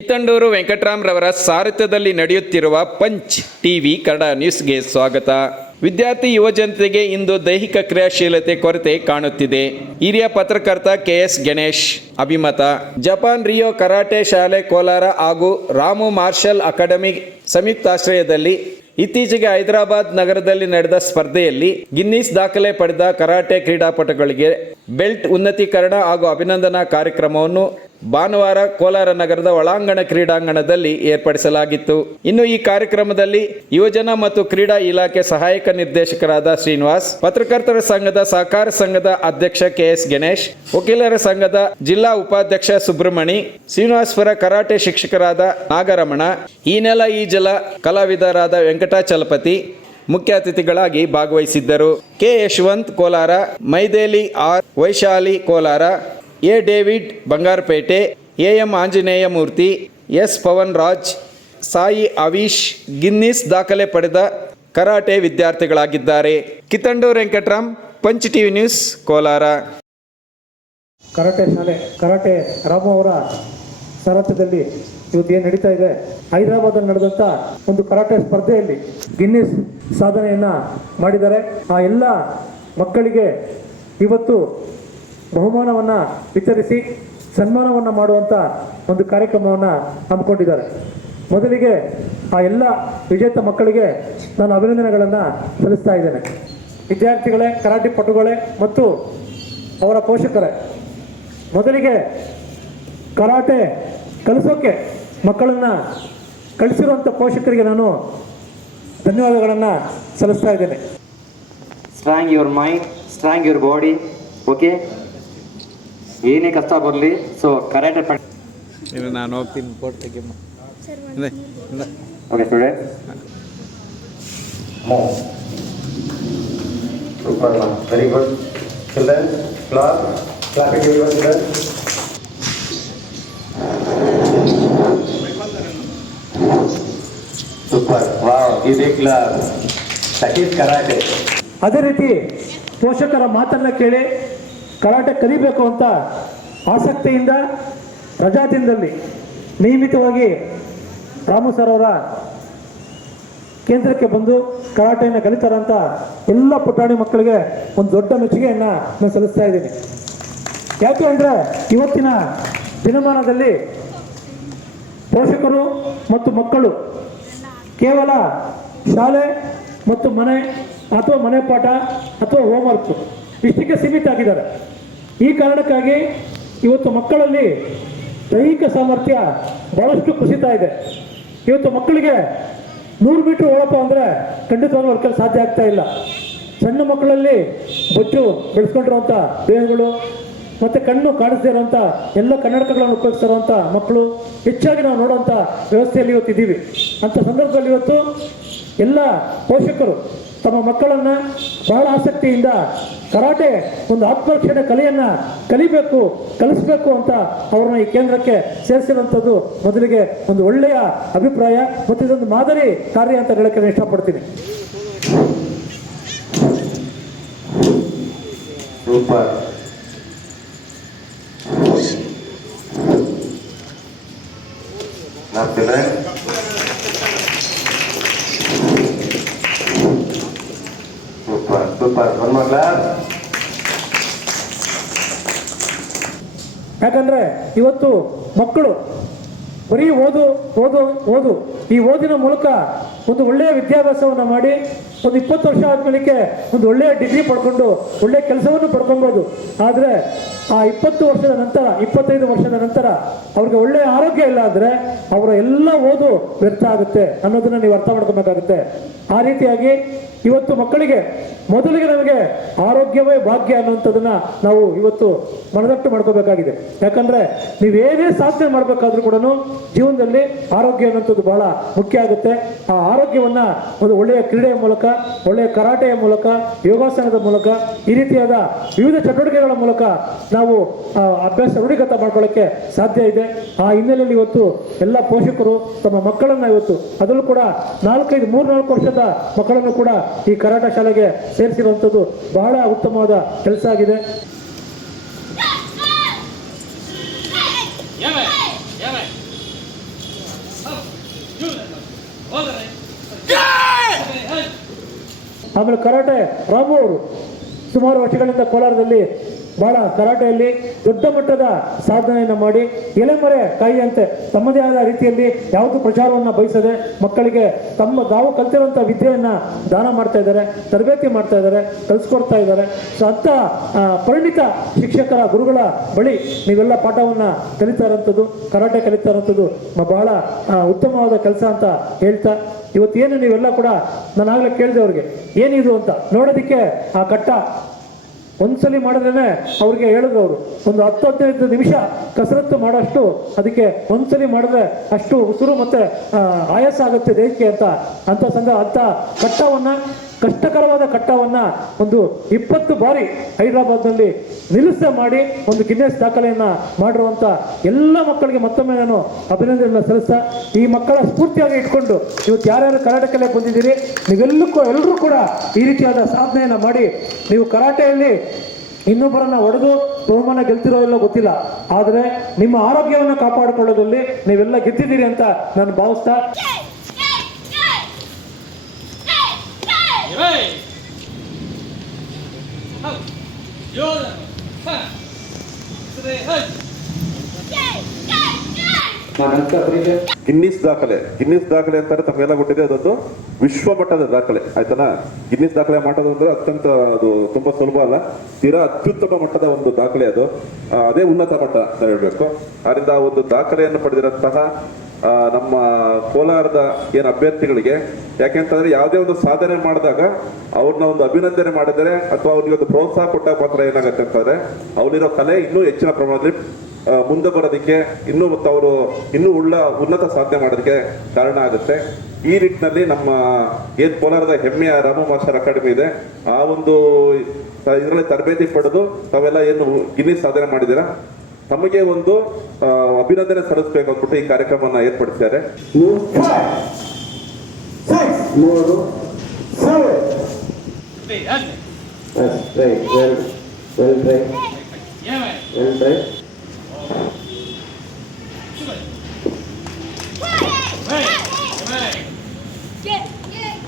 ಕಿತ್ತಂಡೂರು ವೆಂಕಟರಾಮ್ರವರ ಸಾರಥ್ಯದಲ್ಲಿ ನಡೆಯುತ್ತಿರುವ punch TV Kannada ನ್ಯೂಸ್ಗೆ ಸ್ವಾಗತ. ವಿದ್ಯಾರ್ಥಿ ಯುವಜನತೆಗೆ ಇಂದು ದೈಹಿಕ ಕ್ರಿಯಾಶೀಲತೆ ಕೊರತೆ ಕಾಣುತ್ತಿದೆ. ಹಿರಿಯ ಪತ್ರಕರ್ತ ಕೆಎಸ್ ಗಣೇಶ್ ಅಭಿಮತ. ಜಪಾನ್ ರಿಯೋ ಕರಾಟೆ ಶಾಲೆ ಕೋಲಾರ ಹಾಗೂ ರಾಮು ಮಾರ್ಷಲ್ ಅಕಾಡೆಮಿ ಸಂಯುಕ್ತಾಶ್ರಯದಲ್ಲಿ ಇತ್ತೀಚೆಗೆ ಹೈದರಾಬಾದ್ ನಗರದಲ್ಲಿ ನಡೆದ ಸ್ಪರ್ಧೆಯಲ್ಲಿ ಗಿನ್ನಿಸ್ ದಾಖಲೆ ಪಡೆದ ಕರಾಟೆ ಕ್ರೀಡಾಪಟುಗಳಿಗೆ ಬೆಲ್ಟ್ ಉನ್ನತೀಕರಣ ಹಾಗೂ ಅಭಿನಂದನಾ ಕಾರ್ಯಕ್ರಮವನ್ನು ಭಾನುವಾರ ಕೋಲಾರ ನಗರದ ಒಳಾಂಗಣ ಕ್ರೀಡಾಂಗಣದಲ್ಲಿ ಏರ್ಪಡಿಸಲಾಗಿತ್ತು. ಇನ್ನು ಈ ಕಾರ್ಯಕ್ರಮದಲ್ಲಿ ಯುವಜನ ಮತ್ತು ಕ್ರೀಡಾ ಇಲಾಖೆ ಸಹಾಯಕ ನಿರ್ದೇಶಕರಾದ ಶ್ರೀನಿವಾಸ್, ಪತ್ರಕರ್ತರ ಸಂಘದ ಸಹಕಾರ ಸಂಘದ ಅಧ್ಯಕ್ಷ ಕೆಎಸ್ ಗಣೇಶ್, ವಕೀಲರ ಸಂಘದ ಜಿಲ್ಲಾ ಉಪಾಧ್ಯಕ್ಷ ಸುಬ್ರಹ್ಮಣಿ, ಶ್ರೀನಿವಾಸ್ಪುರ ಕರಾಟೆ ಶಿಕ್ಷಕರಾದ ನಾಗರಮಣ, ಈ ನೆಲ ಈ ಜಲ ಕಲಾವಿದರಾದ ವೆಂಕಟಾಚಲಪತಿ ಮುಖ್ಯ ಅತಿಥಿಗಳಾಗಿ ಭಾಗವಹಿಸಿದ್ದರು. ಕೆ ಯಶವಂತ್ ಕೋಲಾರ, ಮೈದೇಲಿ R Vaishali Kolar, A David Bangarapete, M Anjaneya Murthy, S Pavan Raj, Sai Avish Guinness ದಾಖಲೆ ಪಡೆದ ಕರಾಟೆ ವಿದ್ಯಾರ್ಥಿಗಳಾಗಿದ್ದಾರೆ. Kittandur Venkataram, punch TV news, Kolar. Karate ಶಾಲೆ ಕರಾಟೆ ರಾಮು ಅವರ ಸಾರಥ್ಯದಲ್ಲಿ ಇವತ್ತು ಏನು ನಡೀತಾ ಇದೆ, ಹೈದರಾಬಾದಲ್ಲಿ ನಡೆದಂಥ ಒಂದು ಕರಾಟೆ ಸ್ಪರ್ಧೆಯಲ್ಲಿ ಗಿನ್ನಿಸ್ ಸಾಧನೆಯನ್ನು ಮಾಡಿದ್ದಾರೆ. ಆ ಎಲ್ಲ ಮಕ್ಕಳಿಗೆ ಇವತ್ತು ಬಹುಮಾನವನ್ನು ವಿತರಿಸಿ ಸನ್ಮಾನವನ್ನು ಮಾಡುವಂಥ ಒಂದು ಕಾರ್ಯಕ್ರಮವನ್ನು ಹಮ್ಮಿಕೊಂಡಿದ್ದಾರೆ. ಮೊದಲಿಗೆ ಆ ಎಲ್ಲ ವಿಜೇತ ಮಕ್ಕಳಿಗೆ ನಾನು ಅಭಿನಂದನೆಗಳನ್ನು ಸಲ್ಲಿಸ್ತಾ ಇದ್ದೇನೆ. ವಿದ್ಯಾರ್ಥಿಗಳೇ, ಕರಾಟೆ ಪಟುಗಳೇ ಮತ್ತು ಅವರ ಪೋಷಕರೇ, ಮೊದಲಿಗೆ ಕರಾಟೆ ಕಲಿಸೋಕ್ಕೆ ಮಕ್ಕಳನ್ನು ಕಳಿಸಿರುವಂಥ ಪೋಷಕರಿಗೆ ನಾನು ಧನ್ಯವಾದಗಳನ್ನು ಸಲ್ಲಿಸ್ತಾ ಇದ್ದೇನೆ. Strong your mind, strong your body. Okay, ಏನೇ ಕಷ್ಟ ಬರಲಿ, ಸೊ ಕರಾಟೆ ನಾನು ಹೋಗ್ತೀನಿ ಫೋಟೋ ತೆಗಿ. Okay student, super, very good children. Clapping everyone children. Super, wow, ಇದು ಕ್ಲಾಸ್, ದಟ್ ಈಸ್ ಕರಾಟೆ. ಅದೇ ರೀತಿ ಪೋಷಕರ ಮಾತನ್ನು ಕೇಳಿ ಕರಾಟೆ ಕಲಿಬೇಕು ಅಂತ ಆಸಕ್ತಿಯಿಂದ ರಜಾದಿನದಲ್ಲಿ ನಿಯಮಿತವಾಗಿ ರಾಮು ಸರ್ ಅವರ ಕೇಂದ್ರಕ್ಕೆ ಬಂದು ಕರಾಟೆಯನ್ನು ಕಲಿತಾರಂತ ಎಲ್ಲ ಪುಟಾಣಿ ಮಕ್ಕಳಿಗೆ ಒಂದು ದೊಡ್ಡ ಮೆಚ್ಚುಗೆಯನ್ನು ನಾನು ಸಲ್ಲಿಸ್ತಾ ಇದ್ದೀನಿ. ಯಾಕೆ ಅಂದರೆ ಇವತ್ತಿನ ದಿನಮಾನದಲ್ಲಿ ಪೋಷಕರು ಮತ್ತು ಮಕ್ಕಳು ಕೇವಲ ಶಾಲೆ ಮತ್ತು ಮನೆ ಅಥವಾ ಮನೆ ಪಾಠ ಅಥವಾ ಹೋಮ್ವರ್ಕ್ ಇಷ್ಟಕ್ಕೆ ಸೀಮಿತ ಆಗಿದ್ದಾರೆ. ಈ ಕಾರಣಕ್ಕಾಗಿ ಇವತ್ತು ಮಕ್ಕಳಲ್ಲಿ ದೈಹಿಕ ಸಾಮರ್ಥ್ಯ ಭಾಳಷ್ಟು ಕುಸಿತಾ ಇದೆ. ಇವತ್ತು ಮಕ್ಕಳಿಗೆ 100 ಮೀಟ್ರ್ ಓಡಪ್ಪ ಅಂದರೆ ಖಂಡಿತವಾಗ್ಲೂ ವರ್ಕಲ್ಲಿ ಸಾಧ್ಯ ಆಗ್ತಾ ಇಲ್ಲ. ಸಣ್ಣ ಮಕ್ಕಳಲ್ಲಿ ಬೊಚ್ಚು ಬೆಳೆಸ್ಕೊಂಡಿರುವಂಥ ದೇಹಗಳು ಮತ್ತು ಕಣ್ಣು ಕಾಣಿಸದೇ ಇರುವಂಥ ಎಲ್ಲ ಕನ್ನಡಕಗಳನ್ನು ಉಪಯೋಗಿಸ್ತಿರುವಂಥ ಮಕ್ಕಳು ಹೆಚ್ಚಾಗಿ ನಾವು ನೋಡುವಂಥ ವ್ಯವಸ್ಥೆಯಲ್ಲಿ ಇವತ್ತು ಇದ್ದೀವಿ. ಅಂಥ ಸಂದರ್ಭದಲ್ಲಿ ಇವತ್ತು ಎಲ್ಲ ಪೋಷಕರು ತಮ್ಮ ಮಕ್ಕಳನ್ನು ಬಹಳ ಆಸಕ್ತಿಯಿಂದ ಕರಾಟೆ ಒಂದು ಆತ್ಮರಕ್ಷಣೆ ಕಲೆಯನ್ನು ಕಲಿಸಬೇಕು ಅಂತ ಅವ್ರನ್ನ ಈ ಕೇಂದ್ರಕ್ಕೆ ಸೇರಿಸಿರುವಂಥದ್ದು ಮೊದಲಿಗೆ ಒಂದು ಒಳ್ಳೆಯ ಅಭಿಪ್ರಾಯ ಮತ್ತು ಇದೊಂದು ಮಾದರಿ ಕಾರ್ಯ ಅಂತ ಹೇಳಕ್ಕೆ ನಾನು ಇಷ್ಟಪಡ್ತೀನಿ. Super. Super, one more class. ಯಾಕಂದರೆ ಇವತ್ತು ಮಕ್ಕಳು ಬರೀ ಓದು ಓದು ಓದು ಈ ಓದಿನ ಮೂಲಕ ಒಂದು ಒಳ್ಳೆಯ ವಿದ್ಯಾಭ್ಯಾಸವನ್ನು ಮಾಡಿ ಒಂದು 20 ವರ್ಷ ಆದಮೇಲೆ ಒಂದು ಒಳ್ಳೆಯ ಡಿಗ್ರಿ ಪಡ್ಕೊಂಡು ಒಳ್ಳೆಯ ಕೆಲಸವನ್ನು ಪಡ್ಕೊಬೋದು. ಆದರೆ ಆ 20 ವರ್ಷದ ನಂತರ 25 ವರ್ಷದ ನಂತರ ಅವ್ರಿಗೆ ಒಳ್ಳೆಯ ಆರೋಗ್ಯ ಇಲ್ಲ ಅಂದರೆ ಅವರ ಎಲ್ಲ ಓದು ವ್ಯರ್ಥ ಆಗುತ್ತೆ ಅನ್ನೋದನ್ನು ನೀವು ಅರ್ಥ ಮಾಡ್ಕೊಬೇಕಾಗುತ್ತೆ. ಆ ರೀತಿಯಾಗಿ ಇವತ್ತು ಮಕ್ಕಳಿಗೆ ಮೊದಲಿಗೆ ನಮಗೆ ಆರೋಗ್ಯವೇ ಭಾಗ್ಯ ಅನ್ನುವಂಥದ್ದನ್ನು ನಾವು ಇವತ್ತು ಮನದಟ್ಟು ಮಾಡ್ಕೋಬೇಕಾಗಿದೆ. ಯಾಕಂದರೆ ನೀವೇನೇ ಸಾಧನೆ ಮಾಡಬೇಕಾದ್ರೂ ಕೂಡ ಜೀವನದಲ್ಲಿ ಆರೋಗ್ಯ ಅನ್ನೋಂಥದ್ದು ಬಹಳ ಮುಖ್ಯ ಆಗುತ್ತೆ. ಆ ಆರೋಗ್ಯವನ್ನು ಒಂದು ಒಳ್ಳೆಯ ಕ್ರೀಡೆಯ ಮೂಲಕ, ಒಳ್ಳೆಯ ಕರಾಟೆಯ ಮೂಲಕ, ಯೋಗಾಸನದ ಮೂಲಕ, ಈ ರೀತಿಯಾದ ವಿವಿಧ ಚಟುವಟಿಕೆಗಳ ಮೂಲಕ ನಾವು ಅಭ್ಯಾಸ ರೂಢಿಗತ ಮಾಡ್ಕೊಳ್ಳೋಕ್ಕೆ ಸಾಧ್ಯ ಇದೆ. ಆ ಹಿನ್ನೆಲೆಯಲ್ಲಿ ಇವತ್ತು ಎಲ್ಲ ಪೋಷಕರು ತಮ್ಮ ಮಕ್ಕಳನ್ನು ಇವತ್ತು ಅದರಲ್ಲೂ ಕೂಡ 3-4 ವರ್ಷದ ಮಕ್ಕಳನ್ನು ಕೂಡ ಈ ಕರಾಟೆ ಶಾಲೆಗೆ ಸೇರಿಸಿರುವಂಥದ್ದು ಬಹಳ ಉತ್ತಮವಾದ ಕೆಲಸ ಆಗಿದೆ. ಆಮೇಲೆ ಕರಾಟೆ ರಾಮು ಅವರು ಸುಮಾರು ವರ್ಷಗಳಿಂದ ಕೋಲಾರದಲ್ಲಿ ಬಹಳ ಕರಾಟೆಯಲ್ಲಿ ದೊಡ್ಡ ಮಟ್ಟದ ಸಾಧನೆಯನ್ನು ಮಾಡಿ ಎಲೆಮರೆ ಕಾಯಿಯಂತೆ ತಮ್ಮದೇ ಆದ ರೀತಿಯಲ್ಲಿ ಯಾವುದು ಪ್ರಚಾರವನ್ನು ಬಯಸದೆ ಮಕ್ಕಳಿಗೆ ತಾವು ಕಲ್ತಿರುವಂಥ ವಿದ್ಯೆಯನ್ನು ದಾನ ಮಾಡ್ತಾ ಇದ್ದಾರೆ, ತರಬೇತಿ ಮಾಡ್ತಾ ಇದ್ದಾರೆ, ಕಲಿಸ್ಕೊಡ್ತಾ ಇದ್ದಾರೆ. ಸೊ ಅಂಥ ಪರಿಣಿತ ಶಿಕ್ಷಕರ ಗುರುಗಳ ಬಳಿ ನೀವೆಲ್ಲ ಪಾಠವನ್ನು ಕಲಿತಾ ಇರೋಂಥದ್ದು, ಕರಾಟೆ ಕಲಿತಾ ಇರೋಂಥದ್ದು ಬಹಳ ಉತ್ತಮವಾದ ಕೆಲಸ ಅಂತ ಹೇಳ್ತಾ, ಇವತ್ತೇನು ನೀವೆಲ್ಲ ಕೂಡ ನಾನು ಆಗಲೇ ಕೇಳಿದೆ ಅವ್ರಿಗೆ ಏನಿದು ಅಂತ ನೋಡೋದಕ್ಕೆ ಆ ಕಟ್ಟ ಒಂದ್ಸಲಿ ಮಾಡಿದ್ರೇ ಅವ್ರಿಗೆ ಹೇಳಿದ್ರು ಅವರು ಒಂದು 10-15 ನಿಮಿಷ ಕಸರತ್ತು ಮಾಡೋಷ್ಟು ಅದಕ್ಕೆ ಒಂದ್ಸಲಿ ಮಾಡಿದ್ರೆ ಅಷ್ಟು ಉಸಿರು ಮತ್ತೆ ಆಯಾಸ ಆಗುತ್ತೆ ದೇಹಕ್ಕೆ ಅಂತ ಕಟ್ಟವನ್ನು ಕಷ್ಟಕರವಾದ ಕಟ್ಟವನ್ನು ಒಂದು 20 ಬಾರಿ ಹೈದರಾಬಾದ್ನಲ್ಲಿ ನಿಲ್ಲಿಸ ಮಾಡಿ ಒಂದು ಗಿನ್ನೆಸ್ ದಾಖಲೆಯನ್ನು ಮಾಡಿರುವಂಥ ಎಲ್ಲ ಮಕ್ಕಳಿಗೆ ಮತ್ತೊಮ್ಮೆ ನಾನು ಅಭಿನಂದನೆಯನ್ನು ಸಲ್ಲಿಸ್ತಾ, ಈ ಮಕ್ಕಳ ಸ್ಫೂರ್ತಿಯಾಗಿ ಇಟ್ಕೊಂಡು ಇವತ್ತು ಯಾರ್ಯಾರು ಕರಾಟೆ ಕಲೆ ಬಂದಿದ್ದೀರಿ ಎಲ್ಲರೂ ಕೂಡ ಈ ರೀತಿಯಾದ ಸಾಧನೆಯನ್ನು ಮಾಡಿ ನೀವು ಕರಾಟೆಯಲ್ಲಿ ಇನ್ನೊಬ್ಬರನ್ನ ಹೊಡೆದು ಬಹುಮಾನ ಗೆಲ್ತಿರೋ ಇಲ್ಲ ಗೊತ್ತಿಲ್ಲ, ಆದರೆ ನಿಮ್ಮ ಆರೋಗ್ಯವನ್ನು ಕಾಪಾಡಿಕೊಳ್ಳೋದ್ರಲ್ಲಿ ನೀವೆಲ್ಲ ಗೆದ್ದಿದ್ದೀರಿ ಅಂತ ನಾನು ಭಾವಿಸ್ತಾ ಗಿನ್ನಿಸ್ ದಾಖಲೆ ಅಂತಾರೆ ತಮಗೆಲ್ಲ ಗೊತ್ತಿದೆ, ಅದೊಂದು ವಿಶ್ವ ಮಟ್ಟದ ದಾಖಲೆ ಆಯ್ತಾನ. ಗಿನ್ನಿಸ್ ದಾಖಲೆ ಮಾಡೋದು ಅಂದ್ರೆ ಅತ್ಯಂತ ಅದು ತುಂಬಾ ಸುಲಭ ಅಲ್ಲ, ತೀರಾ ಅತ್ಯುತ್ತಮ ಮಟ್ಟದ ಒಂದು ದಾಖಲೆ ಅದು. ಅದೇ ಉನ್ನತ ಮಟ್ಟ ಅಂತ ಹೇಳ್ಬೇಕು. ಆದ್ರಿಂದ ಒಂದು ದಾಖಲೆಯನ್ನು ಪಡೆದಿರಂತಹ ನಮ್ಮ ಕೋಲಾರದ ಏನು ಅಭ್ಯರ್ಥಿಗಳಿಗೆ, ಯಾಕೆಂತಂದ್ರೆ ಯಾವುದೇ ಒಂದು ಸಾಧನೆ ಮಾಡಿದಾಗ ಅವ್ರನ್ನ ಒಂದು ಅಭಿನಂದನೆ ಮಾಡಿದರೆ ಅಥವಾ ಅವ್ರಿಗೆ ಒಂದು ಪ್ರೋತ್ಸಾಹ ಕೊಟ್ಟಾಗ ಮಾತ್ರ ಏನಾಗುತ್ತೆ ಅಂತಂದ್ರೆ ಅವರಿರೋ ಕಲೆ ಇನ್ನೂ ಹೆಚ್ಚಿನ ಪ್ರಮಾಣದಲ್ಲಿ ಮುಂದೆ ಬರೋದಕ್ಕೆ ಇನ್ನೂ ಮತ್ತು ಅವರು ಇನ್ನೂ ಉನ್ನತ ಸಾಧನೆ ಮಾಡೋದಕ್ಕೆ ಕಾರಣ ಆಗುತ್ತೆ. ಈ ನಿಟ್ಟಿನಲ್ಲಿ ನಮ್ಮ ಏನು ಕೋಲಾರದ ಹೆಮ್ಮೆಯ ರಾಮು ಮಾಸ್ಟರ್ ಅಕಾಡೆಮಿ ಇದೆ, ಆ ಒಂದು ಇದರಲ್ಲಿ ತರಬೇತಿ ಪಡೆದು ತಾವೆಲ್ಲ ಏನು ಗಿನ್ನಿಸ್ ಸಾಧನೆ ಮಾಡಿದ್ದೀರಾ, ತಮಗೆ ಒಂದು ಅಭಿನಂದನೆ ಸಲ್ಲಿಸಬೇಕು ಅಂದ್ಬಿಟ್ಟು ಈ ಕಾರ್ಯಕ್ರಮವನ್ನು ಏರ್ಪಡಿಸಿದ್ದಾರೆ.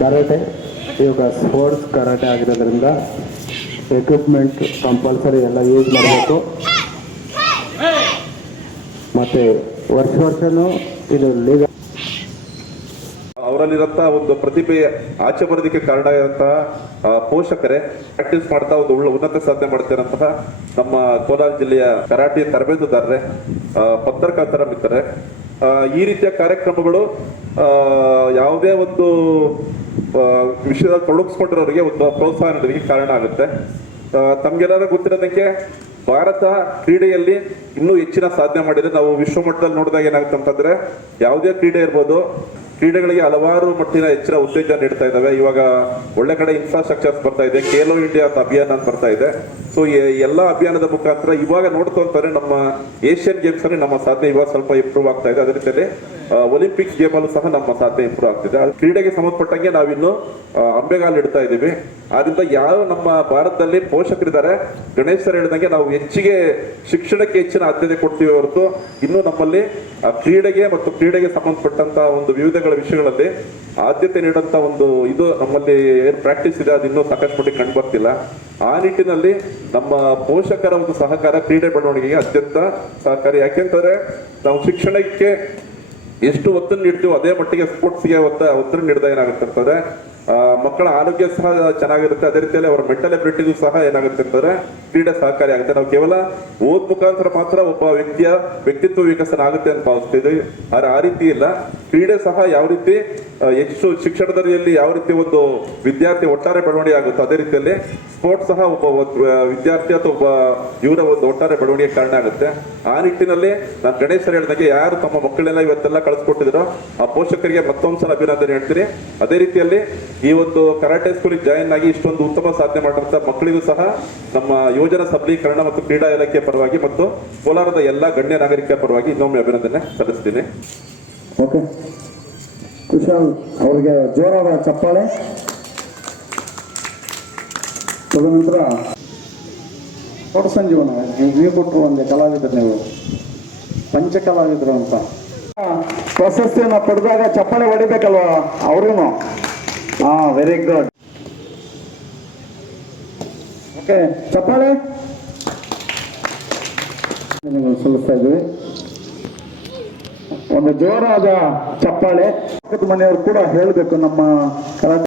ಕರಾಟೆ ಇವಾಗ ಸ್ಪೋರ್ಟ್ಸ್ ಕರಾಟೆ ಆಗಿರೋದ್ರಿಂದ ಎಕ್ವಿಪ್ಮೆಂಟ್ ಕಂಪಲ್ಸರಿ ಎಲ್ಲ ಯೂಸ್ ಮಾಡಬೇಕು. ಮತ್ತೆ ವರ್ಷನೂ ಇದು ಲೀಗ ಅವರಲ್ಲಿರಂತ ಒಂದು ಪ್ರತಿಭೆ ಆಚೆ ಬರೋದಕ್ಕೆ ಕಾರಣ ಇರುವಂತಹ ಪೋಷಕರೇ ಪ್ರಾಕ್ಟೀಸ್ ಮಾಡ್ತಾ ಒಂದು ಉನ್ನತ ಸಾಧನೆ ಮಾಡ್ತಿರೋಂತಹ ನಮ್ಮ ಕೋಲಾರ ಜಿಲ್ಲೆಯ ಕರಾಟೆ ತರಬೇತುದಾರರೇ, ಪತ್ರಕರ್ತರ ಮಿತ್ರರೇ, ಈ ರೀತಿಯ ಕಾರ್ಯಕ್ರಮಗಳು ಯಾವುದೇ ಒಂದು ವಿಷಯದಲ್ಲಿ ತೊಡಗಿಸ್ಕೊಂಡಿರೋರಿಗೆ ಒಂದು ಪ್ರೋತ್ಸಾಹ ನೀಡೋದಕ್ಕೆ ಕಾರಣ ಆಗುತ್ತೆ. ತಮ್ಗೆಲ್ಲರೂ ಗೊತ್ತಿರೋದಕ್ಕೆ ಭಾರತ ಕ್ರೀಡೆಯಲ್ಲಿ ಇನ್ನೂ ಹೆಚ್ಚಿನ ಸಾಧನೆ ಮಾಡಿದ್ರೆ ನಾವು ವಿಶ್ವ ಮಟ್ಟದಲ್ಲಿ ನೋಡಿದಾಗ ಏನಾಗುತ್ತೆ ಅಂತಂದ್ರೆ, ಯಾವುದೇ ಕ್ರೀಡೆ ಇರ್ಬೋದು, ಕ್ರೀಡೆಗಳಿಗೆ ಹಲವಾರು ಮಟ್ಟಿನ ಹೆಚ್ಚಿನ ಉತ್ತೇಜನ ನೀಡ್ತಾ ಇದ್ದಾವೆ. ಇವಾಗ ಒಳ್ಳೆ ಕಡೆ ಇನ್ಫ್ರಾಸ್ಟ್ರಕ್ಚರ್ಸ್ ಬರ್ತಾ ಇದೆ, ಖೇಲೋ ಇಂಡಿಯಾ ಅಂತ ಅಭಿಯಾನ ಅಂತ ಬರ್ತಾ ಇದೆ. ಸೊ ಎಲ್ಲ ಅಭಿಯಾನದ ಮುಖಾಂತರ ಇವಾಗ ನೋಡ್ತಾ ಅಂತಾರೆ ನಮ್ಮ ಏಷ್ಯನ್ ಗೇಮ್ಸ್ ಅಲ್ಲಿ ನಮ್ಮ ಸಾಧನೆ ಇವಾಗ ಸ್ವಲ್ಪ ಇಂಪ್ರೂವ್ ಆಗ್ತಾ ಇದೆ. ಅದೇ ರೀತಿಯಲ್ಲಿ ಒಲಿಂಪಿಕ್ಸ್ ಗೇಮ್ ಅಲ್ಲೂ ಸಹ ನಮ್ಮ ಸಾಧನೆ ಇಂಪ್ರೂವ್ ಆಗ್ತಿದೆ. ಕ್ರೀಡೆಗೆ ಸಂಬಂಧಪಟ್ಟಂಗೆ ನಾವಿನ್ನು ಅಂಬೆಗಾಲು ಇಡ್ತಾ ಇದ್ದೀವಿ. ಆದ್ರಿಂದ ಯಾರು ನಮ್ಮ ಭಾರತದಲ್ಲಿ ಪೋಷಕರಿದ್ದಾರೆ, ಗಣೇಶ್ ಸರ್ ಹೇಳಿದಂಗೆ ನಾವು ಹೆಚ್ಚಿಗೆ ಶಿಕ್ಷಣಕ್ಕೆ ಹೆಚ್ಚಿನ ಆದ್ಯತೆ ಕೊಡ್ತೀವಿ ಹೊರತು ಇನ್ನೂ ನಮ್ಮಲ್ಲಿ ಕ್ರೀಡೆಗೆ ಮತ್ತು ಕ್ರೀಡೆಗೆ ಸಂಬಂಧಪಟ್ಟಂತ ಒಂದು ವಿವಿಧ ವಿಷಯಗಳಲ್ಲಿ ಆದ್ಯತೆ ನೀಡುವಂತ ಒಂದು ಇದು ನಮ್ಮಲ್ಲಿ ಏನು ಪ್ರಾಕ್ಟೀಸ್ ಇದೆ ಅದು ಇನ್ನೂ ಸಾಕಷ್ಟು ಮಟ್ಟಿಗೆ ಕಂಡು ಬರ್ತಿಲ್ಲ. ಆ ನಿಟ್ಟಿನಲ್ಲಿ ನಮ್ಮ ಪೋಷಕರ ಒಂದು ಸಹಕಾರ ಕ್ರೀಡೆ ಬೆಳವಣಿಗೆಗೆ ಅತ್ಯಂತ ಸಹಕಾರಿ. ಯಾಕೆಂತಂದ್ರೆ ನಾವು ಶಿಕ್ಷಣಕ್ಕೆ ಎಷ್ಟು ಒತ್ತನ್ನು ನೀಡ್ತೀವೋ ಅದೇ ಮಟ್ಟಿಗೆ ಸ್ಪೋರ್ಟ್ಸ್ಗೆ ಒತ್ತನ್ನು ನೀಡಿದಾಗ ಏನಾಗುತ್ತೆ ಅಂತಂದ್ರೆ ಮಕ್ಕಳ ಆರೋಗ್ಯ ಸಹ ಚೆನ್ನಾಗಿರುತ್ತೆ. ಅದೇ ರೀತಿಯಲ್ಲಿ ಅವರ ಮೆಂಟಲ್ ಎಬಿಲಿಟಿಗೂ ಸಹ ಏನಾಗುತ್ತೆ ಅಂತಂದ್ರೆ ಕ್ರೀಡೆ ಸಹಕಾರಿ ಆಗುತ್ತೆ. ನಾವು ಕೇವಲ ಓದ್ ಮುಖಾಂತರ ಮಾತ್ರ ಒಬ್ಬ ವ್ಯಕ್ತಿಯ ವ್ಯಕ್ತಿತ್ವ ವಿಕಸನ ಆಗುತ್ತೆ ಅಂತ ಭಾವಿಸ್ತಿದ್ವಿ, ಆದ್ರೆ ಆ ರೀತಿ ಇಲ್ಲ. ಕ್ರೀಡೆ ಸಹ ಯಾವ ರೀತಿ ಹೆಚ್ಚು ಶಿಕ್ಷಣದಲ್ಲಿ ಯಾವ ರೀತಿ ಒಂದು ವಿದ್ಯಾರ್ಥಿ ಒಟ್ಟಾರೆ ಬೆಳವಣಿಗೆ ಆಗುತ್ತೆ, ಅದೇ ರೀತಿಯಲ್ಲಿ ಸ್ಪೋರ್ಟ್ಸ್ ಸಹ ಒಬ್ಬ ವಿದ್ಯಾರ್ಥಿ ಅಥವಾ ಒಬ್ಬ ಇವರ ಒಂದು ಒಟ್ಟಾರೆ ಬೆಳವಣಿಗೆ ಕಾರಣ ಆಗುತ್ತೆ. ಆ ನಿಟ್ಟಿನಲ್ಲಿ ನಾನು ಗಣೇಶ್ ಸರ್ ಹೇಳಿದಾಗೆ ಯಾರು ತಮ್ಮ ಮಕ್ಕಳೆಲ್ಲ ಇವತ್ತೆಲ್ಲ ಕಳಿಸ್ಕೊಟ್ಟಿದ್ರು ಆ ಪೋಷಕರಿಗೆ ಮತ್ತೊಂದ್ಸಲ ಅಭಿನಂದನೆ ಹೇಳ್ತೀನಿ. ಅದೇ ರೀತಿಯಲ್ಲಿ ಈ ಒಂದು ಕರಾಟೆ ಸ್ಕೂಲಿಗೆ ಜಾಯಿನ್ ಆಗಿ ಇಷ್ಟೊಂದು ಉತ್ತಮ ಸಾಧನೆ ಮಾಡಿದಂತ ಮಕ್ಕಳಿಗೂ ಸಹ ನಮ್ಮ ಯೋಜನಾ ಸಬಲೀಕರಣ ಮತ್ತು ಕ್ರೀಡಾ ಇಲಾಖೆ ಪರವಾಗಿ ಮತ್ತು ಕೋಲಾರದ ಎಲ್ಲ ಗಣ್ಯ ನಾಗರಿಕರ ಪರವಾಗಿ ಇನ್ನೊಮ್ಮೆ ಅಭಿನಂದನೆ ಸಲ್ಲಿಸ್ತೀನಿ. ಓಕೆ, ಕುಶಾಲ್ ಅವರಿಗೆ ಜೋರಾದ ಚಪ್ಪಾಳೆ. ತದನಂತರ ದೊಡ್ಡ ಸಂಜೀವನ ನೀವು ಕೊಟ್ಟರು ಒಂದು ಕಲಾವಿದರು, ನೀವು ಪಂಚ ಕಲಾವಿದರು ಅಂತ ಪ್ರಶಸ್ತಿಯನ್ನು ಪಡೆದಾಗ ಚಪ್ಪಾಳೆ ಹೊಡಿಬೇಕಲ್ವಾ ಅವ್ರಿಗೂ. Very good. ಚಪ್ಪಾಳೆ ಸಲ್ಲಿಸ್ತಾ ಇದ್ವಿ. ಒಂದು ಜೋರಾದ ಚಪ್ಪಾಳೆ. ಪಕ್ಕದ ಮನೆಯವರು ಕೂಡ ಹೇಳಬೇಕು ನಮ್ಮ ಕರಾಟೆ